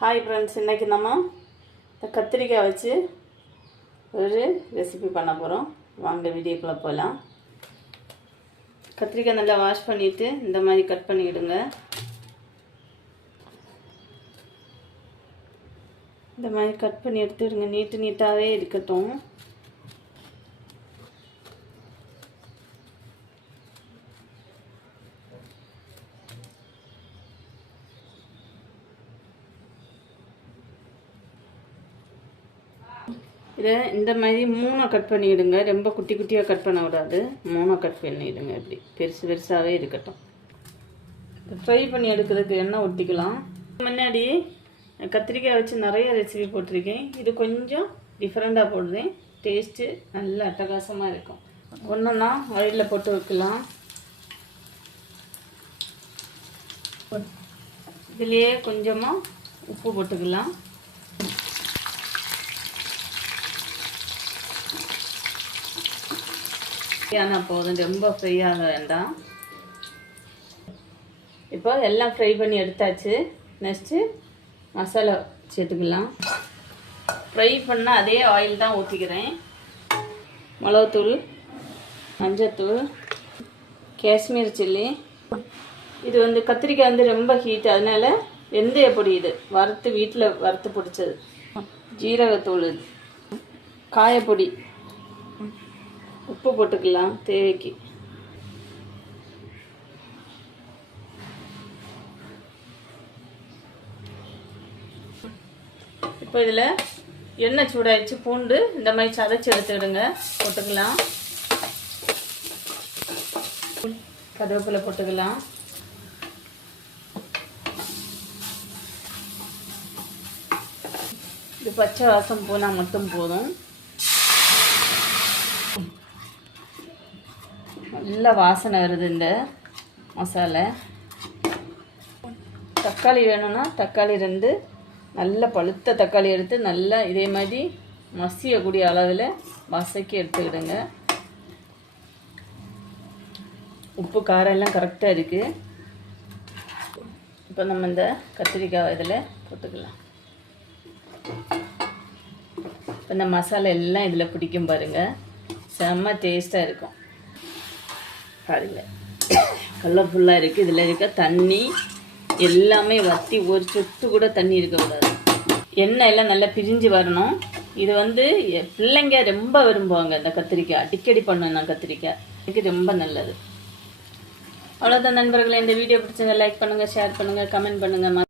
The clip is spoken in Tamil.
ஹாய் ஃப்ரெண்ட்ஸ், இன்றைக்கி நம்ம இந்த கத்திரிக்காய் வச்சு ஒரு ரெசிபி பண்ண போகிறோம். வாங்க வீடியோக்குள்ளே போகலாம். கத்திரிக்காய் நல்லா வாஷ் பண்ணிவிட்டு இந்த மாதிரி கட் பண்ணிவிடுங்க. இந்த மாதிரி கட் பண்ணி எடுத்துடுங்க. நீட்டாகவே இருக்கட்டும். இதை இந்த மாதிரி 3 கட் பண்ணிவிடுங்க. ரொம்ப குட்டி குட்டியாக கட் பண்ண விடாது. 3 கட் பண்ணிவிடுங்க. இப்படி பெருசாகவே இருக்கட்டும். ஃப்ரை பண்ணி எடுக்கிறதுக்கு எண்ணெய் ஊற்றிக்கலாம். முன்னாடி கத்திரிக்காய் வச்சு நிறைய ரெசிபி போட்டிருக்கேன். இது கொஞ்சம் டிஃப்ரெண்ட்டாக போடுறேன். டேஸ்ட்டு நல்ல அட்டகாசமாக இருக்கும். ஒன்றுன்னா ஆயிலில் போட்டு வைக்கலாம். இதுலேயே கொஞ்சமாக உப்பு போட்டுக்கலாம். ஆனால் போதும், ரொம்ப ஃப்ரை ஆக வேண்டாம். இப்போ எல்லாம் ஃப்ரை பண்ணி எடுத்தாச்சு. நெக்ஸ்ட்டு மசாலா சேர்த்துக்கலாம். ஃப்ரை பண்ண அதே ஆயில் தான் ஊற்றிக்கிறேன். மிளகுத்தூள், மஞ்சத்தூள், காஷ்மீர் சில்லி. இது வந்து கத்திரிக்காய் வந்து ரொம்ப ஹீட், அதனால வெந்தய பொடி. இது வறுத்து வீட்டில் வறுத்து பிடிச்சது. ஜீரகத்தூள், காயப்பொடி, உப்பு போட்டுக்கலாம் தேவைக்கு. இப்போ இதில் எண்ணெய் சூடாயிடுச்சு. பூண்டு இந்த மாதிரி சதைச்சி எடுத்துக்கிடுங்க. போட்டுக்கலாம். கருவேப்பிலை போட்டுக்கலாம். இது பச்சை வாசம் போனால் மட்டும் போதும். நல்ல வாசனை வருது இந்த மசாலா. தக்காளி வேணும்னா தக்காளி 2 நல்ல பழுத்த தக்காளி எடுத்து நல்லா இதே மாதிரி மசியக்கூடிய அளவில் வசக்கி எடுத்துக்கிடுங்க. உப்பு காரம் எல்லாம் கரெக்டாக இருக்குது. இப்போ நம்ம இந்த கத்திரிக்காய் இதில் போட்டுக்கலாம். இப்போ இந்த மசாலா எல்லாம் இதில் பிடிக்கும் பாருங்கள். செம்ம டேஸ்ட்டாக இருக்கும். பாருங்க, கலர்ஃபுல்லாக இருக்குது. இதில் இருக்க தண்ணி எல்லாமே வற்றி ஒரு சொட்டு கூட தண்ணி இருக்கக்கூடாது. எண்ணெய் எல்லாம் நல்லா பிரிஞ்சு வரணும். இது வந்து பிள்ளைங்க ரொம்ப விரும்புவாங்க. இந்த கத்திரிக்காய் அடிக்கடி பண்ணுவேன். கத்திரிக்காய் இதுக்கு ரொம்ப நல்லது. அவ்வளோதான் நண்பர்களே. இந்த வீடியோ பிடிச்சவங்க லைக் பண்ணுங்கள், ஷேர் பண்ணுங்கள், கமெண்ட் பண்ணுங்கள்.